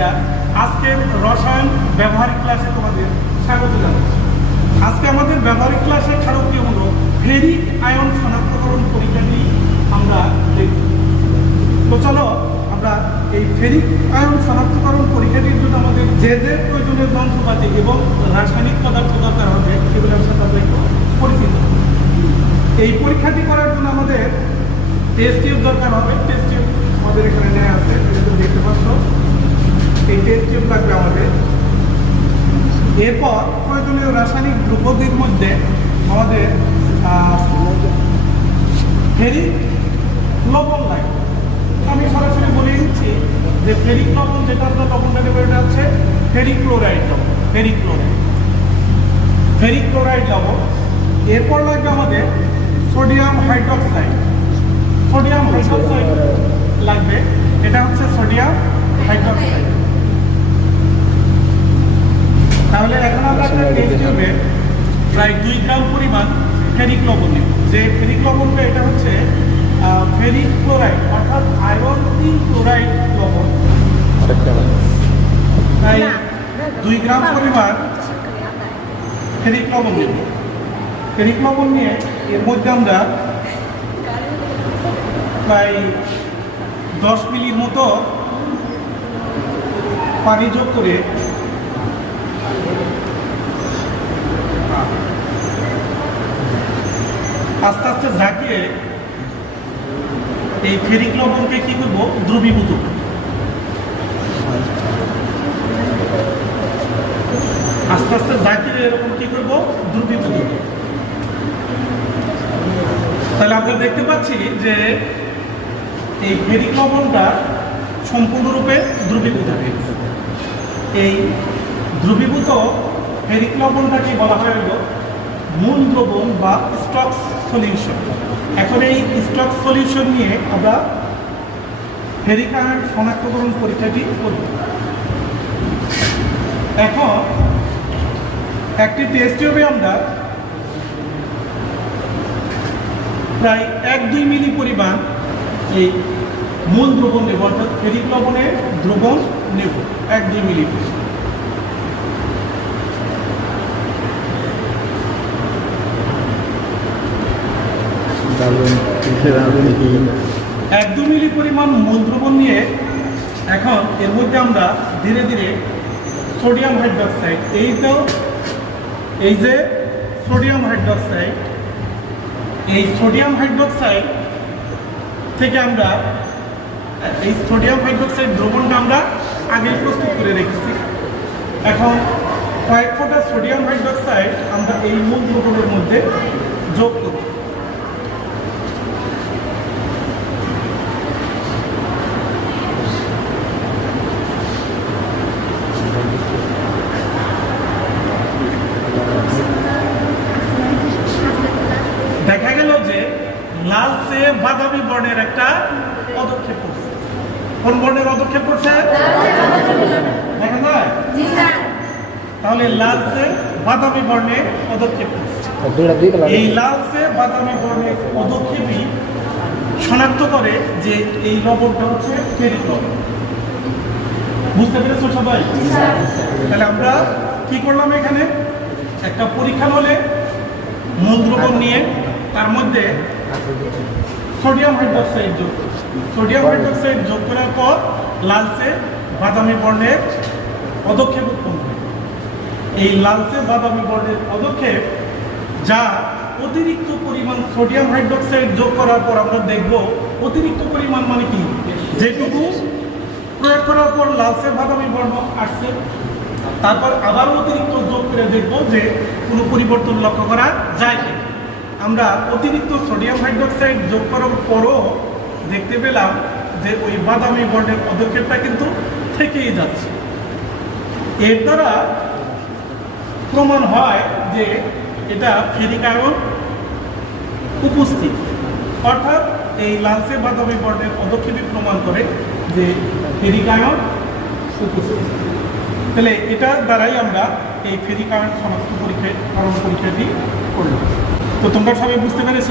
শিক্ষার্থীরা আজকের রসায়ন ব্যবহারিক ক্লাসে তোমাদের স্বাগত জানাচ্ছি। আজকে আমাদের ব্যবহারিক ক্লাসে খারকীয় হলো ফেরিক আয়ন শনাক্তকরণ পরীক্ষাটি আমরা দেখব। তো চলো, আমরা এই ফেরিক আয়ন শনাক্তকরণ পরীক্ষাটির জন্য আমাদের যে যে প্রয়োজনীয় যন্ত্রপাতি এবং রাসায়নিক পদার্থ দরকার হবে সেগুলোর সাথে আমরা একটু পরিচিত। এই পরীক্ষাটি করার জন্য আমাদের টেস্ট টিউব দরকার হবে। টেস্ট টিউব লাগবে আমাদের। এরপর প্রয়োজনীয় রাসায়নিক দ্রব্যদের মধ্যে আমাদের ফেরিক লবণ লাগবে আমি সরাসরি বলে দিচ্ছি যে ফেরিক লবণ যেটা আমরা লবণটা নেব এটা হচ্ছে ফেরিক ক্লোরাইড লবণ ফেরিক ক্লোরাইড। ফেরিক ক্লোরাইড লবণ। এরপর লাগবে আমাদের সোডিয়াম হাইড্রক্সাইড সোডিয়াম হাইড্রক্সাইড লাগবে এটা হচ্ছে সোডিয়াম হাইড্রক্সাইড তাহলে এখন আমরা একটা প্রায় দুই গ্রাম পরিমাণ ফেরিক লবণ নেব। যে ফেরিক লবণটা এটা হচ্ছে ফেরিক ক্লোরাইড অর্থাৎ আয়রন তিন ক্লোরাইড লবণ। প্রায় দুই গ্রাম পরিমাণ ফেরিক লবণ নেব। ফেরিক লবণ নিয়ে এর মধ্যে আমরা প্রায় দশ মিলির মতো পানি যোগ করে আস্তে আস্তে এই ফেরিক লবণকে কি করব? দ্রবীভূত আস্তে আস্তে ঝাঁকিয়ে এরকম কি করব? দ্রবীভূত তাহলে আমরা দেখতে পাচ্ছি যে এই ফেরিক লবণটা সম্পূর্ণরূপে দ্রবীভূত এই দ্রবীভূত ফেরিক লবণটাকে বলা হয় হলো মূল দ্রবণ বা স্টক সলিউশন এখন এই স্টক সলিউশন নিয়ে আমরা ফেরিক আয়ন শনাক্তকরণ পরীক্ষাটি করব। এখন একটি টেস্ট টিউবে আমরা প্রায় এক দুই মিলি পরিমাণ এই মূল দ্রবণ নেব অর্থাৎ ফেরিক লবণের দ্রবণ নেব। এক দুই মিলি পরিমাণ। এক দু মিলি পরিমাণ মূল দ্রবণ নিয়ে এখন এর মধ্যে আমরা ধীরে ধীরে সোডিয়াম হাইড্রক্সাইড, এই তো, এই যে সোডিয়াম হাইড্রক্সাইড, এই সোডিয়াম হাইড্রক্সাইড থেকে আমরা, এই সোডিয়াম হাইড্রক্সাইড দ্রবণটা আমরা আগে প্রস্তুত করে রেখেছি। এখন কয়েক ফোঁটা সোডিয়াম হাইড্রক্সাইড আমরা এই মূল দ্রবণের মধ্যে যোগ করব। লালচে বাদামি বর্ণের একটা পদক্ষেপ করছে। কোন বর্ণের পদক্ষেপ করছে? দেখা যায় তাহলে লালচে বাদামি বর্ণের পদক্ষেপ এই লালচে বাদামি বর্ণের পদক্ষেপই শনাক্ত করে যে এই লবণটা হচ্ছে ফেরিক লবণ। বুঝতে পেরেছ সবাই? তাহলে আমরা কি করলাম এখানে? একটা পরীক্ষা হলে মূল দ্রবণ নিয়ে তার মধ্যে সোডিয়াম হাইড্রক্সাইড যোগ সোডিয়াম হাইড্রক্সাইড যোগ করার পর লালচে বাদামি বর্ণের পদক্ষেপ উৎপন্ন হয়। এই লালচে বাদামি বর্ণের পদক্ষেপ যা অতিরিক্ত পরিমাণ সোডিয়াম হাইড্রক্সাইড যোগ করার পর আমরা দেখব অতিরিক্ত পরিমাণ মানে কি? যেটুকু প্রয়োগ করার পর লালচে বাদামি বর্ণ আসছে। তারপর আবার অতিরিক্ত যোগ করে দেখব যে কোনো পরিবর্তন লক্ষ্য করা যায় কি আমরা অতিরিক্ত সোডিয়াম হাইড্রক্সাইড যোগ করার পরও দেখতে পেলাম যে ওই বাদামি বর্ণের পদক্ষেপটা কিন্তু থেকেই যাচ্ছে। এর দ্বারা প্রমাণ হয় যে এটা ফেরিক আয়ন উপস্থিত। অর্থাৎ এই লালচে বাদামি বর্ণের পদক্ষেপই প্রমাণ করে যে ফেরিক আয়ন উপস্থিত। তাহলে এটার দ্বারাই আমরা এই ফেরিক আয়ন শনাক্ত পরীক্ষা পরীক্ষাটি করলাম। তো তোমরা সবাই বুঝতে পেরেছ?